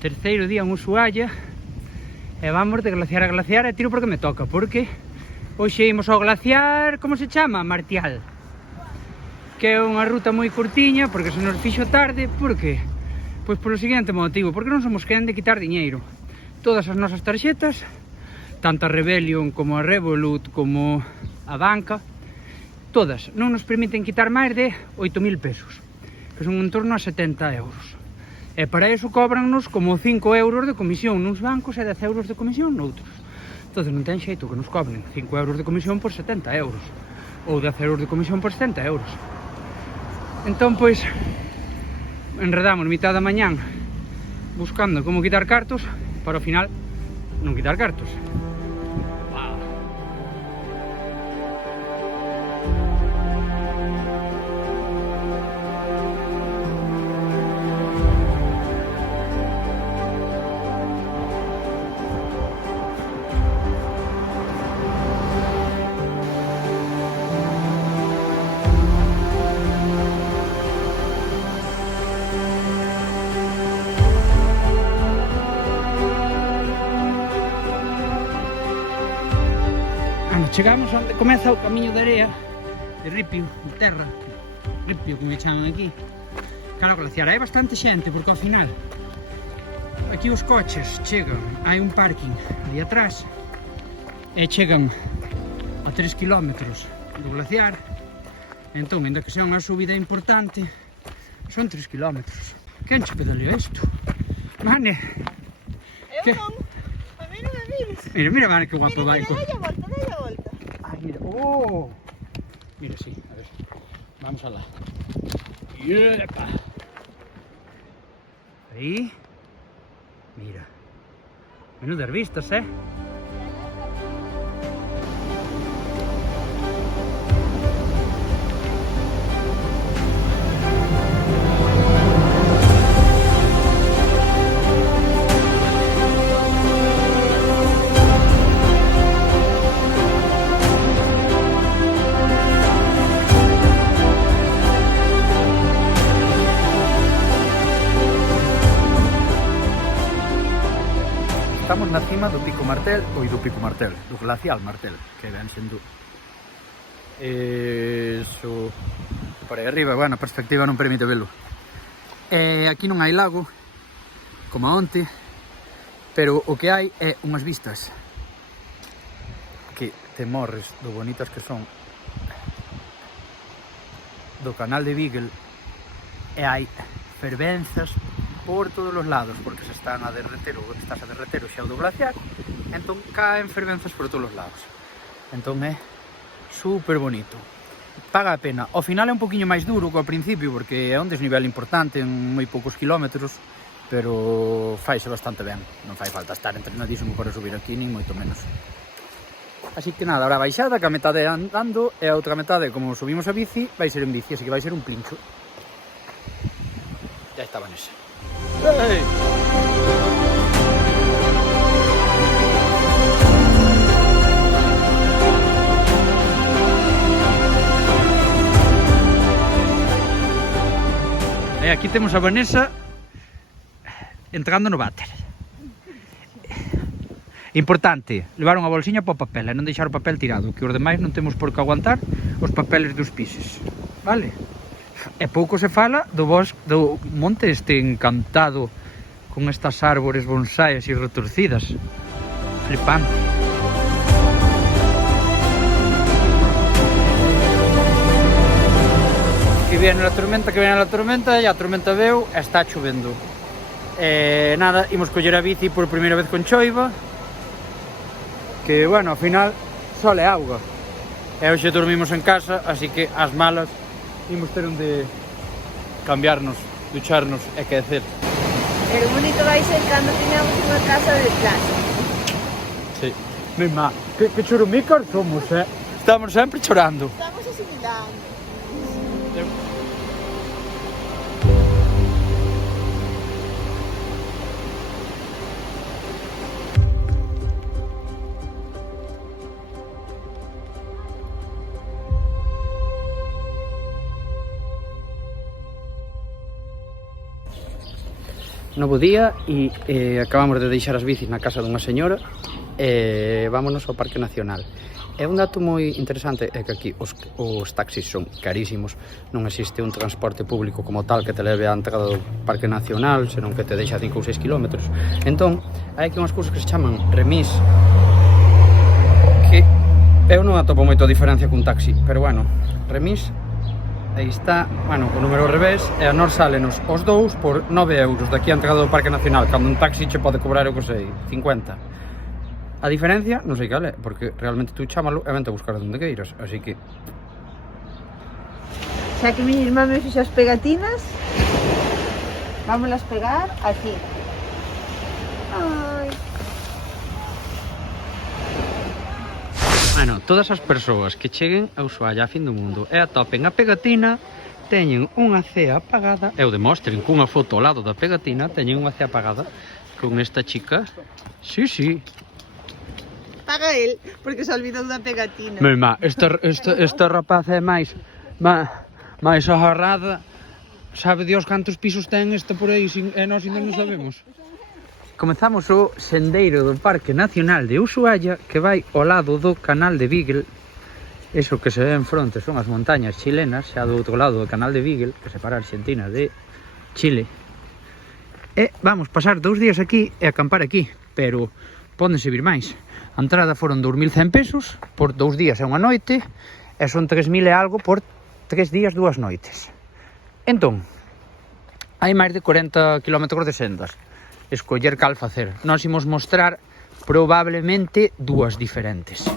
Terceiro día en Ushuaia. E vamos de glaciar a glaciar e tiro porque me toca, porque hoxe imos ao glaciar, como se chama? Martial. Que é unha ruta moi curtiña, porque se nos fixo tarde, por que? Pois polo seguinte motivo, porque non somos quen de quitar diñeiro. Todas as nosas tarxetas, tanto a Rebellion como a Revolut como a banca, todas non nos permiten quitar máis de 8.000 pesos, que son en torno a 70 euros. E para iso cobrannos como 5 euros de comisión nuns bancos e 10 euros de comisión noutros. Entón non ten xeito que nos cobren 5 euros de comisión por 70 euros ou 10 euros de comisión por 70 euros. Entón, pois, enredamos mitad da mañán buscando como quitar cartos para ao final non quitar cartos. Chegamos onde comeza o camiño de area de Ripio, de terra, Ripio, como chaman aquí. Claro, glaciar, hai bastante xente, porque ao final aquí os coches chegan, hai un parking ali atrás e chegan a 3 km do glaciar. Entón, ainda que sea unha subida importante, son 3 km. Quen che pedaleou isto? Mane? Eu non, a mí non me mires. Mira, mira, Mane, que guapo vai. Mira, dai a volta, dai a volta. Mira, oh, mira, sí, a ver, vamos alá. Yepa. Aí, mira, menudas vistas, Estamos na cima do Pico Martel, do Pico Martel, do Glacial Martel, que ven sendo eso por aí arriba, bueno, a perspectiva non permite velo. Aquí non hai lago, como onte, pero o que hai é unhas vistas que te morres do bonitas que son do canal de Beagle, e hai fervenzas por todos os lados, porque se están a derreter ou estás a derreter o xeo do glaciar, entón caen fervenzas por todos os lados. Entón é super bonito. Paga a pena. Ao final é un poquinho máis duro que ao principio, porque é un desnivel importante en moi poucos kilómetros, pero faise bastante ben. Non fai falta estar entrenadísimo para subir aquí, nin moito menos. Así que nada, ahora baixada, que a metade andando, e a outra metade, como subimos a bici, vai ser en bici, así que vai ser un plincho. Ya está Vanessa. Hey! E aquí temos a Vanessa entrando no váter. Importante, levar unha bolsiña para o papel e non deixar o papel tirado, que os demais non temos por que aguantar os papeles dos pises, vale? E pouco se fala do do monte este encantado con estas árbores bonsai así retorcidas. Flipante. Que viene la tormenta, e a tormenta veu e está chovendo. Nada, imos coller a bici por primeira vez con choiva, que, bueno, ao final sol e auga. E hoxe dormimos en casa, así que as malas imos ter onde cambiarnos, ducharnos e quecer. Pero bonito vai ser cando teñamos unha casa de plaza. Sí. Mima, que churumicas somos, Estamos sempre chorando. Estamos asimilando. novo día e acabamos de deixar as bicis na casa dunha señora e vámonos ao Parque Nacional. E un dato moi interesante é que aquí os taxis son carísimos, non existe un transporte público como tal que te leve á entrada do Parque Nacional, senón que te deixa 5 ou 6 km. Entón, hai aquí unhas cousas que se chaman remis, que eu non atopo moito a diferencia cun taxi, pero bueno, remis, aí está, bueno, o número ao revés, e a nós sálenos os dous por 9 euros daqui á entrada do Parque Nacional, cando un taxi che pode cobrar, eu que sei, 50. A diferencia, non sei cal é, porque realmente tú chámalo e vente a buscar onde queiras, así que... Xa que mi irmá me fixo as pegatinas, vámolas pegar aquí. Ai. Bueno, todas as persoas que cheguen a Ushuaia a fin do mundo e atopen a pegatina, teñen unha cea apagada, e o demostren cunha foto ao lado da pegatina, teñen unha cea apagada con esta chica. Sí, sí. Paga él, porque se olvidou da pegatina. Má, esta rapaz é máis agarrada. Sabe Dios cantos pisos ten esta por aí e nós ainda non sabemos. Comezamos o sendeiro do Parque Nacional de Ushuaia, que vai ao lado do canal de Beagle. Eso que se ve en fronte son as montañas chilenas, xa do outro lado do canal de Beagle, que separa a Argentina de Chile. E vamos pasar 2 días aquí e acampar aquí, pero pódense vir máis. A entrada foron 2.100 pesos por 2 días e unha noite, e son 3.000 e algo por 3 días, 2 noites. Entón, hai máis de 40 km de sendas. Escoller cal facer. Nós imos mostrar probablemente 2 diferentes.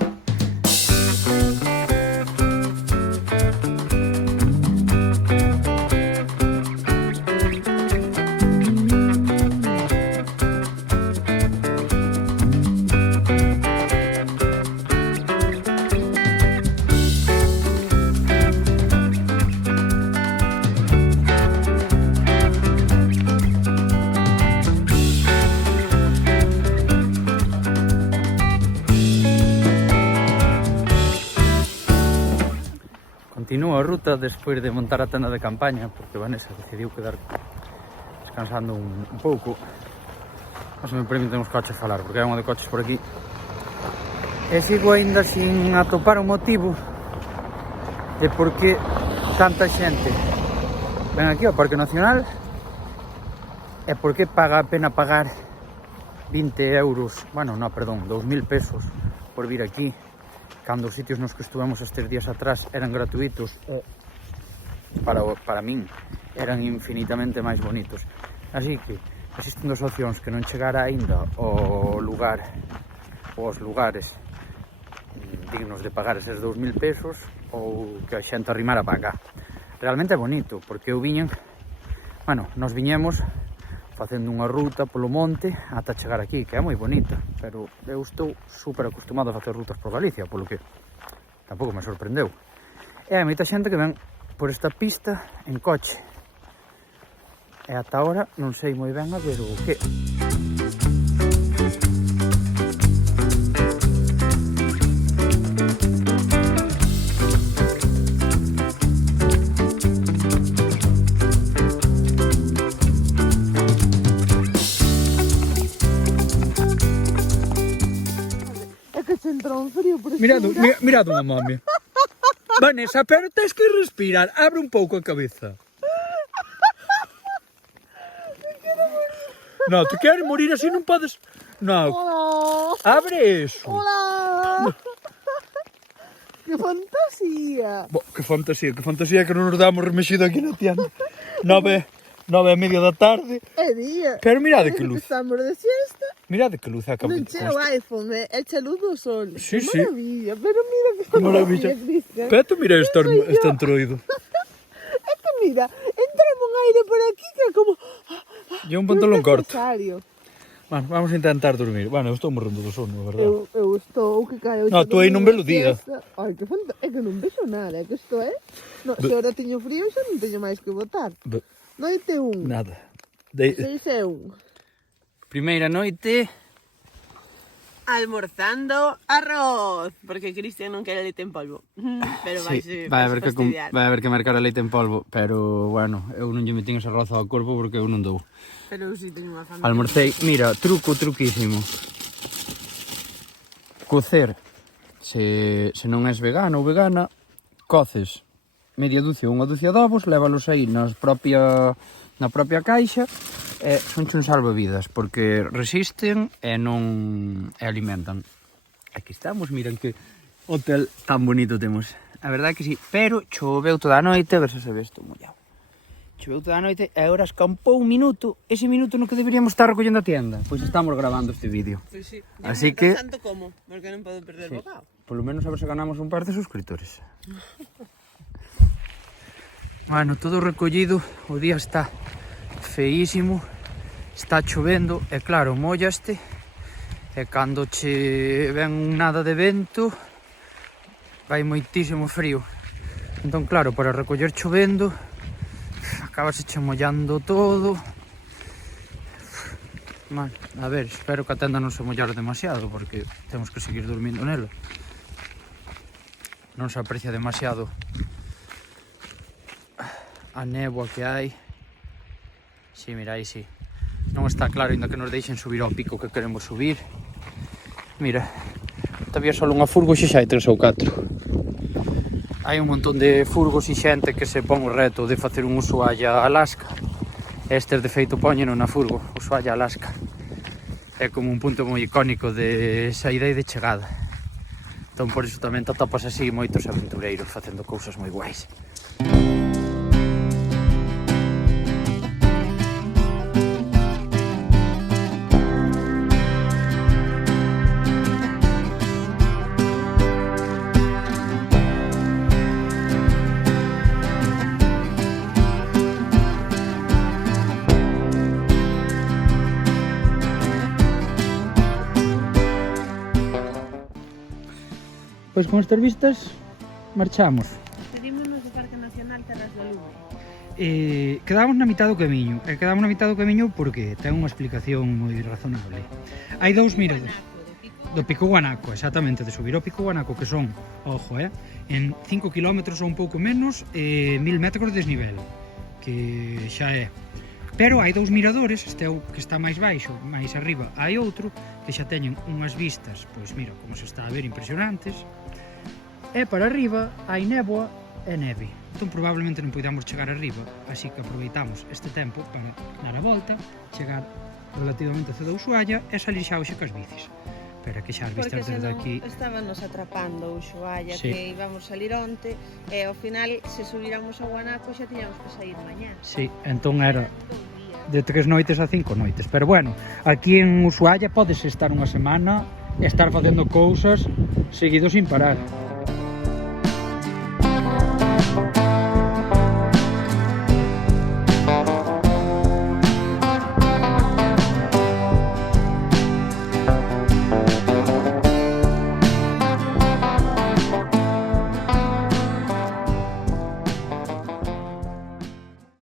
Continúo a ruta despois de montar a tenda de campaña, porque Vanessa decidiu quedar descansando un pouco. Non se me permiten os coches falar, porque hai unha de coches por aquí. E sigo aínda sin atopar o motivo de por que tanta xente ven aquí ao Parque Nacional e por que paga a pena pagar 20 euros, bueno, non, perdón, 2.000 pesos por vir aquí, cando os sitios nos que estuvemos estes días atrás eran gratuitos e para min eran infinitamente máis bonitos. Así que existen 2 opcións: que non chegara aínda ao lugar ou aos lugares dignos de pagar eses 2.000 pesos, ou que a xente arrimara para cá. Realmente é bonito, porque eu viñen, bueno, nos viñemos facendo unha ruta polo monte ata chegar aquí, que é moi bonita, pero eu estou super acostumado a facer rutas por Galicia, polo que tampouco me sorprendeu. E hai moita xente que ven por esta pista en coche, e ata ahora non sei moi ben a ver o que. Mirad unha momia. Vanessa, pero tens que respirar. Abre un pouco a cabeza. Non, te queres morir así, non podes... Non. Abre eso. Hola. Que fantasía. Que fantasía que non nos damos remexido aquí na tienda. 9:30 da tarde. É día. Pero mirade que luz. Estamos de siesta. Mirade que luz acaba Non de che o iPhone, echa luz do sol. Sí, Que sí. maravilla, pero mira que maravilla. Cristian. Pero tú mira este antroido. É que mira, entramos un aire por aquí que é como... E un pantalón corto. Necesario. Bueno, vamos a intentar dormir. Bueno, eu estou morrendo do sono, a verdade. Eu estou que caio. No, tú aí non velo día. Ai, que é que non vexo nada, é que isto é... No, se ahora teño frío, xa non teño máis que botar. Noite 1. Nada. 6 e 1. Primeira noite. almorzando arroz, porque Cristian non quere leite en polvo. Pero Sí, vai haber que marcar a leite en polvo, pero bueno, eu non lle metín ese arroz ao corpo porque eu non dou. Pero eu si teño unha familia. Almorcei, mira, truquísimo. Cocer, se non és vegano ou vegana, coces media dúcia ou unha dúcia de ovos, lévalos aí na propia caixa, e son un salvavidas, porque resisten e non alimentan. Aquí estamos, miren que hotel tan bonito temos. A verdade que sí, pero choveu toda a noite, a ver se se ve isto mollado. Choveu toda a noite e agora escampou un minuto, ese minuto no que deberíamos estar recollendo a tienda. Pois estamos grabando este vídeo. Pois sí. Así que, tanto como, porque non podo perder o bocado. polo menos a ver se ganamos un par de suscriptores. Bueno, todo recollido, o día está feísimo, está chovendo e claro, mollaste e cando che ven nada de vento vai moitísimo frío. Entón claro, para recoller chovendo acabase che mollando todo. Mal, a ver, espero que a tenda non se mollara demasiado porque temos que seguir dormindo nela. Non se aprecia demasiado a néboa que hai. Si, mira, aí si. Non está claro, ainda que nos deixen subir ao pico que queremos subir. Mira, había só unha furgo xe hai 3 ou 4. Hai un montón de furgos e xente que se pon o reto de facer un Ushuaia Alaska. Estes de feito poñeno na furgo, Ushuaia Alaska. É como un punto moi icónico de saída e de chegada. Entón por iso tamén te topas así moitos aventureiros facendo cousas moi guais. Pois con estas vistas marchamos. Pedímonos do Parque Nacional Terras do Lume. Quedamos na mitad do camiño. E quedamos na mitad do camiño porque ten unha explicación moi razonable. Hai dous miradores. Do Pico Guanaco, exactamente, de subir ao Pico Guanaco, que son, ojo, en 5 km ou un pouco menos, 1000 metros de desnivel, que xa é. Pero hai dous miradores, este é o que está máis baixo, máis arriba hai outro, que xa teñen unhas vistas, pois mira, como se está a ver, impresionantes. E para arriba hai néboa e neve. Entón probablemente non podamos chegar arriba, así que aproveitamos este tempo para dar a volta, chegar relativamente cedo a Ushuaia e salir xa hoxe cas bicis. Pero que xa as vistas desde aquí... Porque estábamos atrapando o Ushuaia, sí, que íbamos salir onte, e ao final, se subíramos ao Guanaco, xa tiñamos que sair mañá. Sí, entón era de 3 noites a 5 noites. Pero bueno, aquí en Ushuaia podes estar unha semana e estar facendo cousas seguido sin parar.